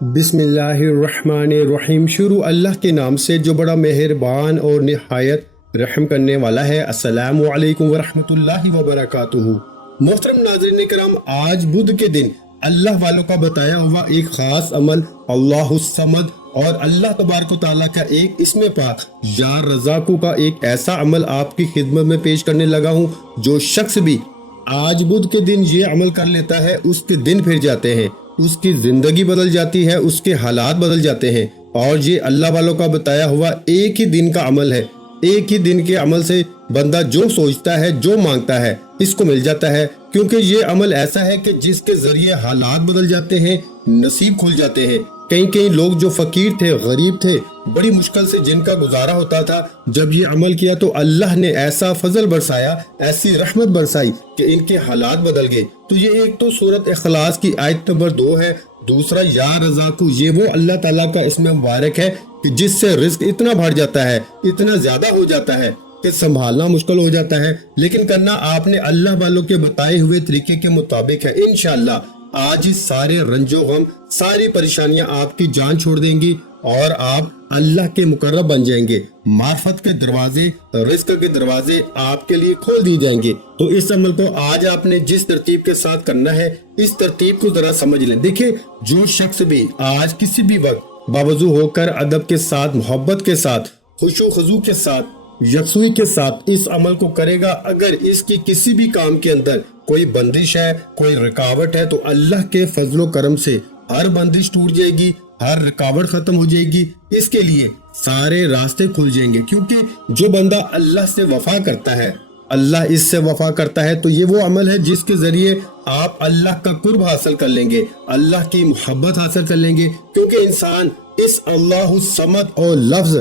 بسم اللہ الرحمن الرحیم۔ شروع اللہ کے نام سے جو بڑا مہربان اور نہایت رحم کرنے والا ہے۔ السلام علیکم ورحمۃ اللہ وبرکاتہ۔ محترم ناظرین کرام، آج بدھ کے دن اللہ والوں کا بتایا ہوا ایک خاص عمل اللہ الصمد اور اللہ تبارک و تعالیٰ کا ایک اسم پاک یا رزاقو کا ایک ایسا عمل آپ کی خدمت میں پیش کرنے لگا ہوں۔ جو شخص بھی آج بدھ کے دن یہ عمل کر لیتا ہے، اس کے دن پھر جاتے ہیں، اس کی زندگی بدل جاتی ہے، اس کے حالات بدل جاتے ہیں۔ اور یہ اللہ والوں کا بتایا ہوا ایک ہی دن کا عمل ہے۔ ایک ہی دن کے عمل سے بندہ جو سوچتا ہے، جو مانگتا ہے، اس کو مل جاتا ہے، کیونکہ یہ عمل ایسا ہے کہ جس کے ذریعے حالات بدل جاتے ہیں، نصیب کھل جاتے ہیں۔ کئی لوگ جو فقیر تھے، غریب تھے، بڑی مشکل سے جن کا گزارا ہوتا تھا، جب یہ عمل کیا تو اللہ نے ایسا فضل برسایا، ایسی رحمت برسائی کہ ان کے حالات بدل گئے۔ تو یہ ایک تو سورۃ اخلاص کی آیت نمبر 2 ہے، دوسرا یا رزاقو، یہ وہ اللہ تعالیٰ کا اسم مبارک ہے کہ جس سے رزق اتنا بڑھ جاتا ہے، اتنا زیادہ ہو جاتا ہے کہ سنبھالنا مشکل ہو جاتا ہے، لیکن کرنا آپ نے اللہ والوں کے بتائے ہوئے طریقے کے مطابق ہے۔ انشاءاللہ آج اس سارے رنج و غم، ساری پریشانیاں آپ کی جان چھوڑ دیں گی اور آپ اللہ کے مقرب بن جائیں گے۔ معرفت کے دروازے، رزق کے دروازے آپ کے لیے کھول دی جائیں گے۔ تو اس عمل کو آج آپ نے جس ترتیب کے ساتھ کرنا ہے، اس ترتیب کو ذرا سمجھ لیں۔ دیکھیں، جو شخص بھی آج کسی بھی وقت باوضو ہو کر ادب کے ساتھ، محبت کے ساتھ، خوش و خضوع کے ساتھ، یکسوئی کے ساتھ اس عمل کو کرے گا، اگر اس کی کسی بھی کام کے اندر کوئی بندش ہے، کوئی رکاوٹ ہے، تو اللہ کے فضل و کرم سے ہر بندش ٹوٹ جائے گی، ہر رکاوٹ ختم ہو جائے گی، اس کے لیے سارے راستے کھل جائیں گے۔ کیونکہ جو بندہ اللہ سے وفا کرتا ہے، اللہ اس سے وفا کرتا ہے، تو یہ وہ عمل ہے جس کے ذریعے آپ اللہ کا قرب حاصل کر لیں گے، اللہ کی محبت حاصل کر لیں گے۔ کیونکہ انسان اس اللہ الصمد اور لفظ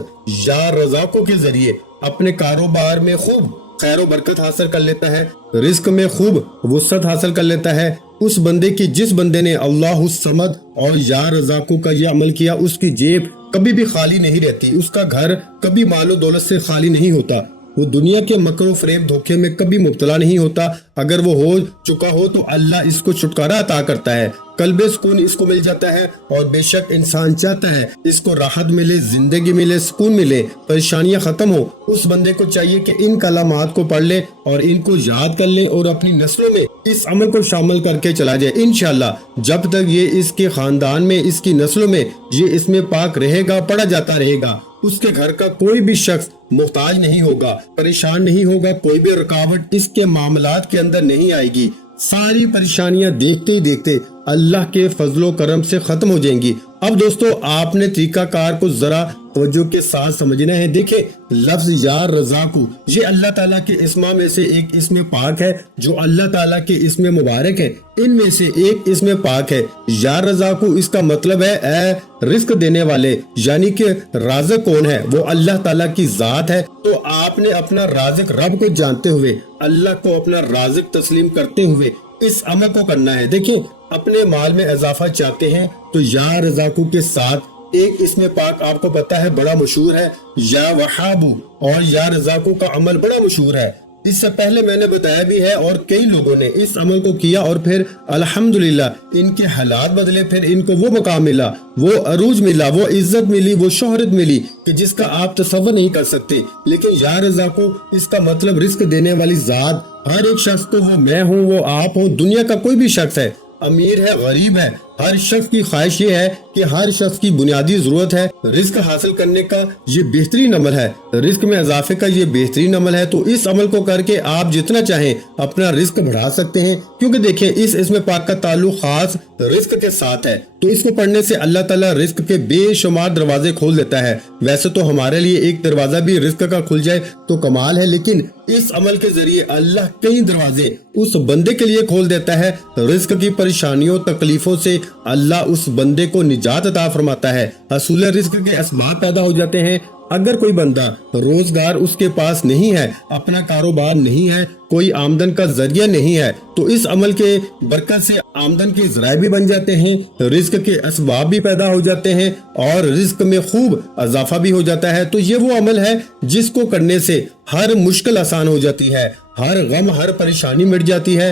یا رزاقو کے ذریعے اپنے کاروبار میں خوب خیر و برکت حاصل کر لیتا ہے، رزق میں خوب وسعت حاصل کر لیتا ہے۔ اس بندے کی، جس بندے نے اللہ الصمد اور یا رزاقو کا یہ عمل کیا، اس کی جیب کبھی بھی خالی نہیں رہتی، اس کا گھر کبھی مال و دولت سے خالی نہیں ہوتا، وہ دنیا کے مکر و فریب دھوکے میں کبھی مبتلا نہیں ہوتا۔ اگر وہ ہو چکا ہو تو اللہ اس کو چھٹکارا عطا کرتا ہے، قلب سکون اس کو مل جاتا ہے۔ اور بے شک انسان چاہتا ہے اس کو راحت ملے، زندگی ملے، سکون ملے، پریشانیاں ختم ہو۔ اس بندے کو چاہیے کہ ان کلمات کو پڑھ لے اور ان کو یاد کر لے اور اپنی نسلوں میں اس عمل کو شامل کر کے چلا جائے۔ انشاءاللہ جب تک یہ اس کے خاندان میں، اس کی نسلوں میں یہ اسم پاک رہے گا، پڑھا جاتا رہے گا، اس کے گھر کا کوئی بھی شخص محتاج نہیں ہوگا، پریشان نہیں ہوگا، کوئی بھی رکاوٹ اس کے معاملات کے اندر نہیں آئے گی۔ ساری پریشانیاں دیکھتے ہی دیکھتے اللہ کے فضل و کرم سے ختم ہو جائیں گی۔ اب دوستو، آپ نے طریقہ کار کو ذرا توجہ کے ساتھ سمجھنا ہے۔ دیکھیں، لفظ یا رزاقو یہ اللہ تعالیٰ کے اسما میں سے ایک اسم پاک ہے، جو اللہ تعالیٰ کے اسم مبارک ہے، ان میں سے ایک اسم پاک ہے۔ یا رزاقو اس کا مطلب ہے اے رزق دینے والے، یعنی کہ رازق کون ہے؟ وہ اللہ تعالیٰ کی ذات ہے۔ تو آپ نے اپنا رازق رب کو جانتے ہوئے، اللہ کو اپنا رازق تسلیم کرتے ہوئے اس عمل کو کرنا ہے۔ دیکھیں، اپنے مال میں اضافہ چاہتے ہیں تو یا رزاقو کے ساتھ ایک اسم پاک آپ کو پتا ہے بڑا مشہور ہے، یا وہابو، اور یا رزاقو کا عمل بڑا مشہور ہے۔ اس سے پہلے میں نے بتایا بھی ہے، اور کئی لوگوں نے اس عمل کو کیا اور پھر الحمدللہ ان کے حالات بدلے، پھر ان کو وہ مقام ملا، وہ عروج ملا، وہ عزت ملی، وہ شہرت ملی کہ جس کا آپ تصور نہیں کر سکتے۔ لیکن یا رزاقو اس کا مطلب رزق دینے والی ذات، ہر ایک شخص کو، وہ میں ہوں، وہ آپ ہوں، دنیا کا کوئی بھی شخص ہے، امیر ہے، غریب ہے، ہر شخص کی خواہش یہ ہے کہ ہر شخص کی بنیادی ضرورت ہے رزق حاصل کرنے کا، یہ بہترین عمل ہے، رزق میں اضافے کا یہ بہترین عمل ہے۔ تو اس عمل کو کر کے آپ جتنا چاہیں اپنا رزق بڑھا سکتے ہیں، کیونکہ دیکھیں اس اسم پاک کا تعلق خاص رزق کے ساتھ ہے۔ تو اس کو پڑھنے سے اللہ تعالیٰ رزق کے بے شمار دروازے کھول دیتا ہے۔ ویسے تو ہمارے لیے ایک دروازہ بھی رزق کا کھل جائے تو کمال ہے، لیکن اس عمل کے ذریعے اللہ کئی دروازے اس بندے کے لیے کھول دیتا ہے۔ رزق کی پریشانیوں، تکلیفوں سے اللہ اس بندے کو نجات عطا فرماتا ہے، حصول رزق کے اسباب پیدا ہو جاتے ہیں۔ اگر کوئی بندہ روزگار اس کے پاس نہیں ہے، اپنا کاروبار نہیں ہے، کوئی آمدن کا ذریعہ نہیں ہے، تو اس عمل کے برکت سے آمدن کے ذرائع بھی بن جاتے ہیں، رزق کے اسباب بھی پیدا ہو جاتے ہیں اور رزق میں خوب اضافہ بھی ہو جاتا ہے۔ تو یہ وہ عمل ہے جس کو کرنے سے ہر مشکل آسان ہو جاتی ہے، ہر غم، ہر پریشانی مٹ جاتی ہے۔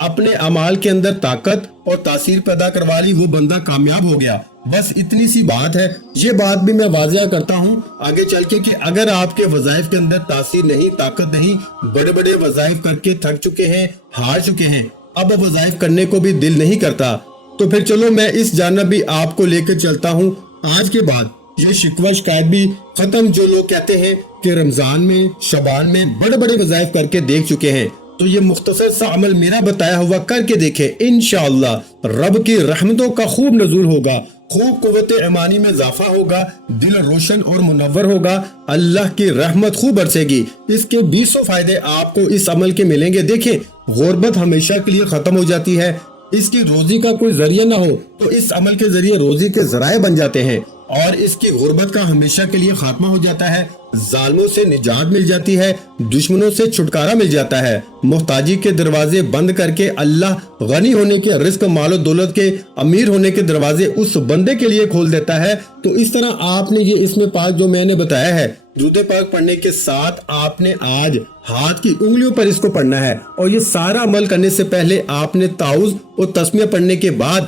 اپنے اعمال کے اندر طاقت اور تاثیر پیدا کروا لی، وہ بندہ کامیاب ہو گیا۔ بس اتنی سی بات ہے۔ یہ بات بھی میں واضح کرتا ہوں آگے چل کے کہ اگر آپ کے وظائف کے اندر تاثیر نہیں، طاقت نہیں، بڑے بڑے وظائف کر کے تھک چکے ہیں، ہار چکے ہیں، اب وظائف کرنے کو بھی دل نہیں کرتا، تو پھر چلو میں اس جانب بھی آپ کو لے کے چلتا ہوں۔ آج کے بعد یہ شکوہ شکایت بھی ختم۔ جو لوگ کہتے ہیں کہ رمضان میں، شعبان میں بڑے بڑے وظائف کر کے دیکھ چکے ہیں، تو یہ مختصر سا عمل میرا بتایا ہوا کر کے دیکھیں، انشاءاللہ رب کی رحمتوں کا خوب نزول ہوگا، خوب قوت ایمانی میں اضافہ ہوگا، دل روشن اور منور ہوگا، اللہ کی رحمت خوب برسے گی۔ اس کے 200 فائدے آپ کو اس عمل کے ملیں گے۔ دیکھیں، غربت ہمیشہ کے لیے ختم ہو جاتی ہے۔ اس کی روزی کا کوئی ذریعہ نہ ہو تو اس عمل کے ذریعے روزی کے ذرائع بن جاتے ہیں، اور اس کی غربت کا ہمیشہ کے لیے خاتمہ ہو جاتا ہے، ظالموں سے نجات مل جاتی ہے، دشمنوں سے چھٹکارا مل جاتا ہے، محتاجی کے دروازے بند کر کے اللہ غنی ہونے کے، رزق مال و دولت کے، امیر ہونے کے دروازے اس بندے کے لیے کھول دیتا ہے۔ تو اس طرح آپ نے یہ اسم پاک جو میں نے بتایا ہے، درود پاک پڑھنے کے ساتھ آپ نے آج ہاتھ کی انگلیوں پر اس کو پڑھنا ہے، اور یہ سارا عمل کرنے سے پہلے آپ نے تعوذ اور تسمیہ پڑھنے کے بعد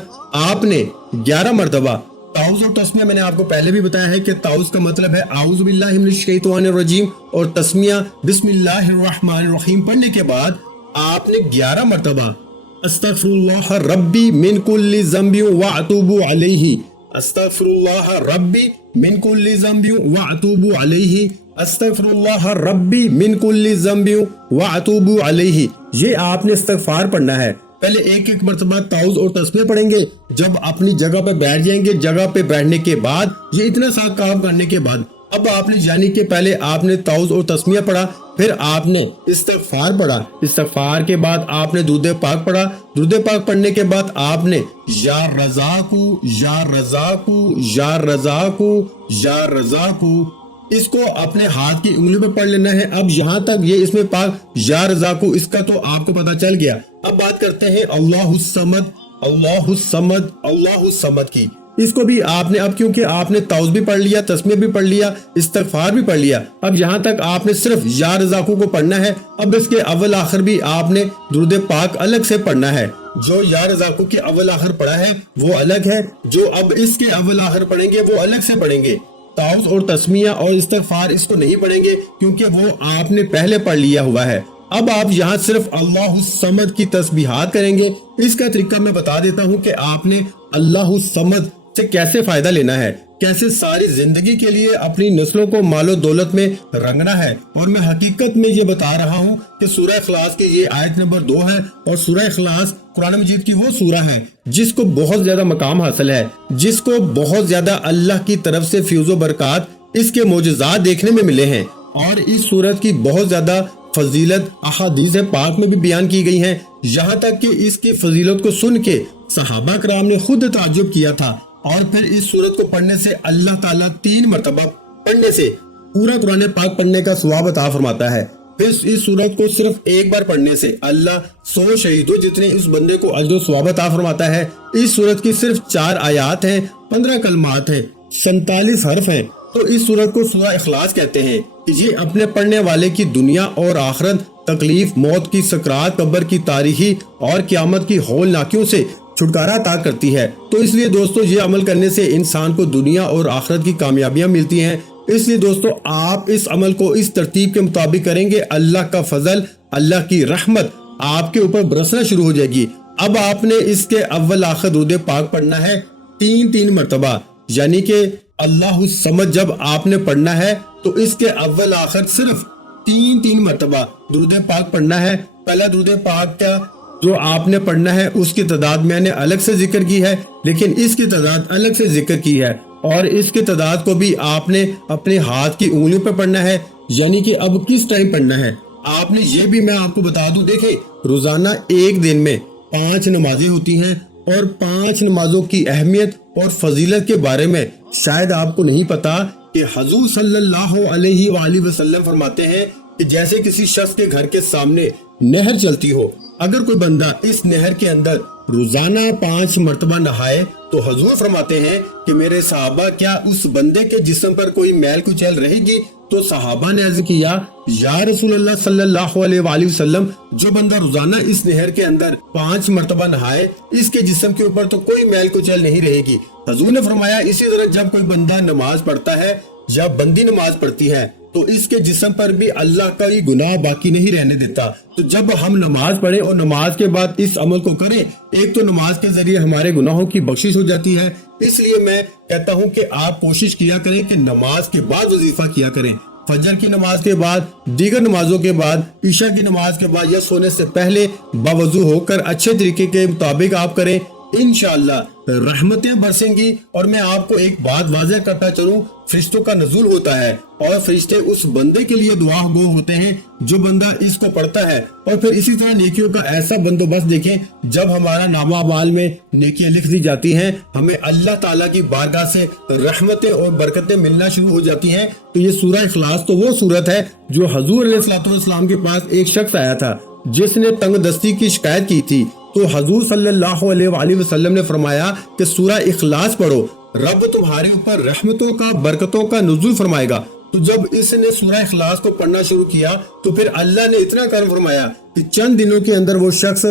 آپ نے 11 مرتبہ تعوذ اور تسمیہ، میں نے آپ کو پہلے بھی بتایا ہے کہ تعوذ کا مطلب ہے اعوذ باللہ من الشیطان الرجیم، اور تسمیہ بسم اللہ الرحمن الرحیم پڑھنے کے بعد آپ نے 11 مرتبہ استغفر اللہ ربی من کل ذنب واتوب علیہ، استغفر اللہ ربی من کل ذنب واتوب علیہ، استغفر اللہ ربی من کل ذنب واتوب علیہ۔ یہ آپ نے استغفار پڑھنا ہے۔ پہلے ایک ایک مرتبہ تعوذ اور تسمیہ پڑھیں گے، جب اپنی جگہ پہ بیٹھ جائیں گے، جگہ پہ بیٹھنے کے بعد یہ اتنا سا کام کرنے کے بعد اب آپ نے یعنی کہ پہلے آپ نے تعوذ اور تسمیہ پڑھا، پھر آپ نے استغفار پڑھا، استغفار کے بعد آپ نے درود پاک پڑھا، درود پاک پڑھنے کے بعد آپ نے یا رزاقو یا رزاقو یا رزاقو یا رزاقو، اس کو اپنے ہاتھ کی انگلی پہ پڑھ لینا ہے۔ اب یہاں تک یہ اس میں پاک یا رزاقو اس کا تو آپ کو پتا چل گیا۔ اب بات کرتے ہیں اللہ الصمد، اللہ الصمد، اللہ الصمد کی۔ اس کو بھی آپ نے، اب کیونکہ آپ نے تعوذ بھی پڑھ لیا، تسمیہ بھی پڑھ لیا، استغفار بھی پڑھ لیا، اب یہاں تک آپ نے صرف یا رزاقو کو پڑھنا ہے۔ اب اس کے اول آخر بھی آپ نے درود پاک الگ سے پڑھنا ہے۔ جو یا رزاقو کے اول آخر پڑھا ہے وہ الگ ہے، جو اب اس کے اول آخر پڑھیں گے وہ الگ سے پڑھیں گے۔ تعوذ اور تسمیہ اور استغفار اس کو نہیں پڑھیں گے کیونکہ وہ آپ نے پہلے پڑھ لیا ہوا ہے۔ اب آپ یہاں صرف اللہ الصمد کی تسبیحات کریں گے۔ اس کا طریقہ میں بتا دیتا ہوں کہ آپ نے اللہ الصمد سے کیسے فائدہ لینا ہے، کیسے ساری زندگی کے لیے اپنی نسلوں کو مال و دولت میں رنگنا ہے۔ اور میں حقیقت میں یہ بتا رہا ہوں کہ سورہ اخلاص کی یہ آیت نمبر 2 ہے، اور سورہ اخلاص قرآن مجید کی وہ سورہ ہے جس کو بہت زیادہ مقام حاصل ہے، جس کو بہت زیادہ اللہ کی طرف سے فیض و برکات، اس کے معجزات دیکھنے میں ملے ہیں، اور اس سورت کی بہت زیادہ فضیلت احادیث پاک میں بھی بیان کی گئی ہیں، یہاں تک کہ اس کی فضیلت کو سن کے صحابہ کرام نے خود تعجب کیا تھا۔ اور پھر اس سورت کو پڑھنے سے اللہ تعالیٰ 3 مرتبہ پڑھنے سے پورا قرآن پاک پڑھنے کا ثواب عطا فرماتا ہے۔ پھر اس سورت کو صرف ایک بار پڑھنے سے اللہ 100 شہیدوں جتنے اس بندے کو اجر و ثواب عطا فرماتا ہے۔ اس سورت کی صرف 4 آیات ہیں، 15 کلمات ہیں، 47 حرف ہیں، تو اس سورت کو سورہ اخلاص کہتے ہیں۔ یہ اپنے پڑھنے والے کی دنیا اور آخرت، تکلیف، موت کی سکرات، قبر کی تاریخی اور قیامت کی ہولناکیوں سے چھٹکارا عطا کرتی ہے۔ تو اس لیے دوستو یہ عمل کرنے سے انسان کو دنیا اور آخرت کی کامیابیاں ملتی ہیں۔ اس لیے دوستو آپ اس عمل کو اس ترتیب کے مطابق کریں گے، اللہ کا فضل، اللہ کی رحمت آپ کے اوپر برسنا شروع ہو جائے گی۔ اب آپ نے اس کے اول آخر درود پاک پڑھنا ہے 3 مرتبہ، یعنی کہ اللہ الصمد جب آپ نے پڑھنا ہے تو اس کے اول آخر صرف 3 مرتبہ درود پاک پڑھنا ہے۔ پہلا درود پاک کا جو آپ نے پڑھنا ہے اس کی تعداد میں نے الگ سے ذکر کی ہے، لیکن اس کی تعداد الگ سے ذکر کی ہے، اور اس کی تعداد کو بھی آپ نے اپنے ہاتھ کی انگلیوں پہ پڑھنا ہے، یعنی کہ اب کس ٹائم پڑھنا ہے آپ نے یہ بھی میں آپ کو بتا دوں۔ دیکھیں، روزانہ ایک دن میں 5 نمازیں ہوتی ہیں، اور 5 نمازوں کی اہمیت اور فضیلت کے بارے میں شاید آپ کو نہیں پتا کہ حضور صلی اللہ علیہ وآلہ وسلم فرماتے ہیں کہ جیسے کسی شخص کے گھر کے سامنے نہر چلتی ہو، اگر کوئی بندہ اس نہر کے اندر روزانہ 5 مرتبہ نہائے تو حضور فرماتے ہیں کہ میرے صحابہ کیا اس بندے کے جسم پر کوئی میل کچیل رہے گی؟ تو صحابہ نے عرض کیا یا رسول اللہ صلی اللہ علیہ وآلہ وسلم، جو بندہ روزانہ اس نہر کے اندر 5 مرتبہ نہائے اس کے جسم کے اوپر تو کوئی میل کچیل نہیں رہے گی۔ حضور نے فرمایا اسی طرح جب کوئی بندہ نماز پڑھتا ہے یا بندی نماز پڑھتی ہے تو اس کے جسم پر بھی اللہ کا یہ گناہ باقی نہیں رہنے دیتا۔ تو جب ہم نماز پڑھیں اور نماز کے بعد اس عمل کو کریں، ایک تو نماز کے ذریعے ہمارے گناہوں کی بخشش ہو جاتی ہے، اس لیے میں کہتا ہوں کہ آپ کوشش کیا کریں کہ نماز کے بعد وظیفہ کیا کریں، فجر کی نماز کے بعد، دیگر نمازوں کے بعد، عشاء کی نماز کے بعد یا سونے سے پہلے باوضو ہو کر اچھے طریقے کے مطابق آپ کریں، انشاءاللہ رحمتیں برسیں گی۔ اور میں آپ کو ایک بات واضح کرتا چلوں، فرشتوں کا نزول ہوتا ہے اور فرشتے اس بندے کے لیے دعا گو ہوتے ہیں جو بندہ اس کو پڑھتا ہے۔ اور پھر اسی طرح نیکیوں کا ایسا بندوبست دیکھیں، جب ہمارا نامہ اعمال میں نیکیاں لکھ دی جاتی ہیں، ہمیں اللہ تعالیٰ کی بارگاہ سے رحمتیں اور برکتیں ملنا شروع ہو جاتی ہیں۔ تو یہ سورہ اخلاص تو وہ سورت ہے جو حضور علیہ الصلوۃ والسلام کے پاس ایک شخص آیا تھا جس نے تنگ دستی کی شکایت کی تھی، تو حضور صلی اللہ علیہ وآلہ وسلم نے فرمایا کہ سورہ اخلاص پڑھو، رب تمہارے اوپر رحمتوں کا، برکتوں کا نزول فرمائے گا۔ تو جب اس نے سورہ اخلاص کو پڑھنا شروع کیا تو پھر اللہ نے اتنا کرم فرمایا کہ چند دنوں کے اندر وہ شخص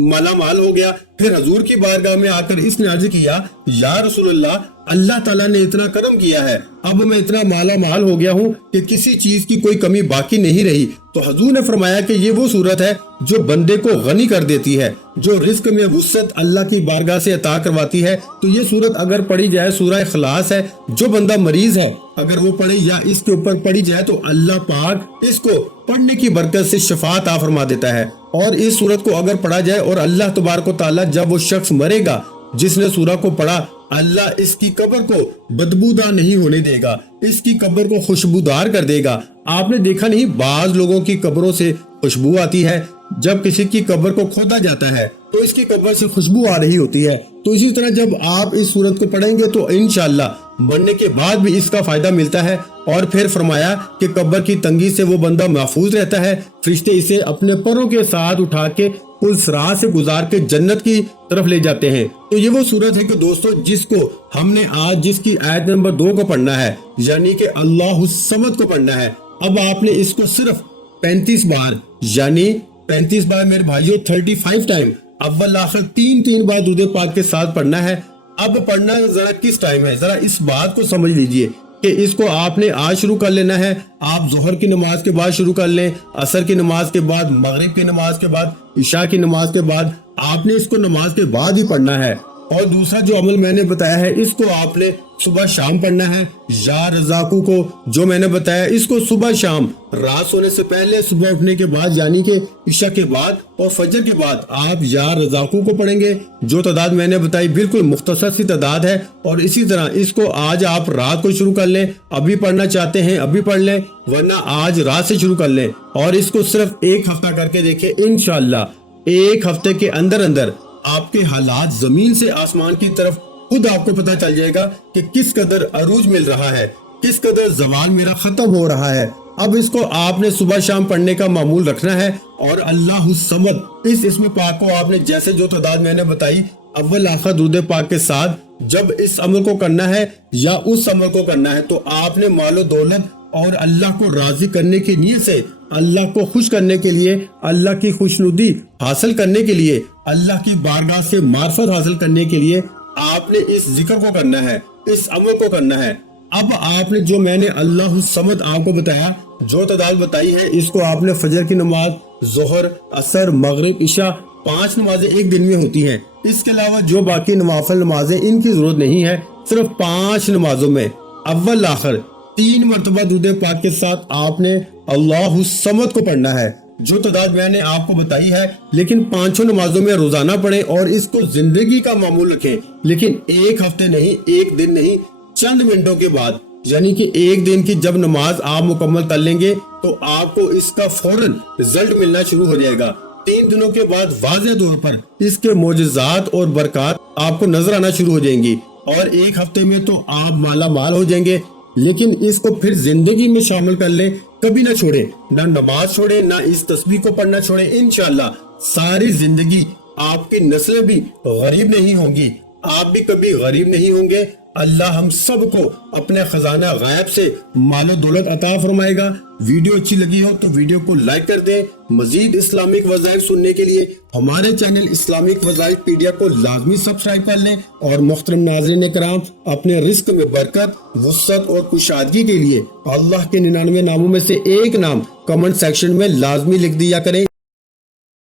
مالا مال ہو گیا۔ پھر حضور کی بارگاہ میں آ کر اس نے عرض کیا یا رسول اللہ، اللہ تعالیٰ نے اتنا کرم کیا ہے، اب میں اتنا مالا مال ہو گیا ہوں کہ کسی چیز کی کوئی کمی باقی نہیں رہی۔ تو حضور نے فرمایا کہ یہ وہ صورت ہے جو بندے کو غنی کر دیتی ہے، جو رزق میں وسعت اللہ کی بارگاہ سے عطا کرواتی ہے۔ تو یہ صورت اگر پڑھی جائے، سورہ اخلاص ہے، جو بندہ مریض ہے اگر وہ پڑھے یا اس کے اوپر پڑھی جائے تو اللہ پاک اس کو پڑھنے کی برکت سے شفا عطا فرما دیتا ہے۔ اور اس صورت کو اگر پڑھا جائے اور اللہ تبارک و تعالیٰ جب وہ شخص مرے گا جس نے سورہ کو پڑھا، اللہ اس کی قبر کو بدبودار نہیں ہونے دے گا، اس کی قبر کو خوشبودار کر دے گا۔ آپ نے دیکھا نہیں، بعض لوگوں کی قبروں سے خوشبو آتی ہے، جب کسی کی قبر کو کھودا جاتا ہے تو اس کی قبر سے خوشبو آ رہی ہوتی ہے۔ تو اسی طرح جب آپ اس صورت کو پڑھیں گے تو انشاءاللہ مرنے کے بعد بھی اس کا فائدہ ملتا ہے۔ اور پھر فرمایا کہ قبر کی تنگی سے وہ بندہ محفوظ رہتا ہے، فرشتے اسے اپنے پروں کے ساتھ اٹھا کے پل صراط سے گزار کے جنت کی طرف لے جاتے ہیں۔ تو یہ وہ صورت ہے کہ دوستو جس کو ہم نے آج جس کی آیت نمبر 2 کو پڑھنا ہے، یعنی کہ اللہ الصمد کو پڑھنا ہے۔ اب آپ نے اس کو صرف 35 بار، یعنی 35 بار میرے بھائیو 35 ٹائم، اول آخر 3 بار درود پاک کے ساتھ پڑھنا ہے۔ اب پڑھنا ذرا کس ٹائم ہے، ذرا اس بات کو سمجھ لیجئے کہ اس کو آپ نے آج شروع کر لینا ہے۔ آپ ظہر کی نماز کے بعد شروع کر لیں، عصر کی نماز کے بعد، مغرب کی نماز کے بعد، عشاء کی نماز کے بعد، آپ نے اس کو نماز کے بعد ہی پڑھنا ہے۔ اور دوسرا جو عمل میں نے بتایا ہے اس کو آپ نے صبح شام پڑھنا ہے۔ یا رزاقو کو جو میں نے بتایا اس کو صبح شام، رات سونے سے پہلے، صبح اٹھنے کے بعد یعنی کہ عشاء کے بعد اور فجر کے بعد آپ یا رزاقو کو پڑھیں گے۔ جو تعداد میں نے بتائی بالکل مختصر سی تعداد ہے، اور اسی طرح اس کو آج آپ رات کو شروع کر لیں، ابھی پڑھنا چاہتے ہیں ابھی پڑھ لیں، ورنہ آج رات سے شروع کر لیں، اور اس کو صرف 1 ہفتہ کر کے دیکھیں۔ انشاءاللہ 1 ہفتے کے اندر اندر آپ کے حالات زمین سے آسمان کی طرف خود آپ کو پتہ چل جائے گا کہ کس قدر عروج مل رہا ہے، کس قدر زوال میرا ختم ہو رہا ہے۔ اب اس کو آپ نے صبح شام پڑھنے کا معمول رکھنا ہے، اور اللہ الصمد اس اسم پاک کو آپ نے جیسے جو تعداد میں نے بتائی اول آخر درود پاک کے ساتھ جب اس عمل کو کرنا ہے یا اس عمل کو کرنا ہے تو آپ نے مال و دولت اور اللہ کو راضی کرنے کی نیت سے، اللہ کو خوش کرنے کے لیے، اللہ کی خوشنودی حاصل کرنے کے لیے، اللہ کی بارگاہ سے معرفت حاصل کرنے کے لیے آپ نے اس ذکر کو کرنا ہے، اس عمل کو کرنا ہے۔ اب آپ نے جو میں نے اللہ الصمد آپ کو بتایا، جو تعداد بتائی ہے، اس کو آپ نے فجر کی نماز، ظہر، عصر، مغرب، عشاء 5 نمازیں ایک دن میں ہوتی ہیں۔ اس کے علاوہ جو باقی نوافل نمازیں ان کی ضرورت نہیں ہے، صرف 5 نمازوں میں اول آخر 3 مرتبہ درود پاک کے ساتھ آپ نے اللہ الصمد کو پڑھنا ہے، جو تعداد میں نے آپ کو بتائی ہے، لیکن 5 نمازوں میں روزانہ پڑھیں اور اس کو زندگی کا معمول رکھیں، لیکن 1 ہفتے نہیں، 1 دن نہیں، چند منٹوں کے بعد، یعنی کہ 1 دن کی جب نماز آپ مکمل کر لیں گے تو آپ کو اس کا فوراً رزلٹ ملنا شروع ہو جائے گا۔ 3 دنوں کے بعد واضح طور پر اس کے معجزات اور برکات آپ کو نظر آنا شروع ہو جائیں گی، اور 1 ہفتے میں تو آپ مالا مال ہو جائیں گے۔ لیکن اس کو پھر زندگی میں شامل کر لیں، کبھی نہ چھوڑیں، نہ نماز چھوڑیں، نہ اس تسبیح کو پڑھنا چھوڑیں۔ انشاءاللہ ساری زندگی آپ کی نسلیں بھی غریب نہیں ہوں گی، آپ بھی کبھی غریب نہیں ہوں گے۔ اللہ ہم سب کو اپنے خزانہ غیب سے مال و دولت عطا فرمائے گا۔ ویڈیو اچھی لگی ہو تو ویڈیو کو لائک کر دیں۔ مزید اسلامک وظائف سننے کے لیے ہمارے چینل اسلامک وظائف پیڈیا کو لازمی سبسکرائب کر لیں، اور محترم ناظرین کرام، اپنے رزق میں برکت، وسعت اور کشادگی کے لیے اللہ کے 99 ناموں میں سے ایک نام کمنٹ سیکشن میں لازمی لکھ دیا کریں۔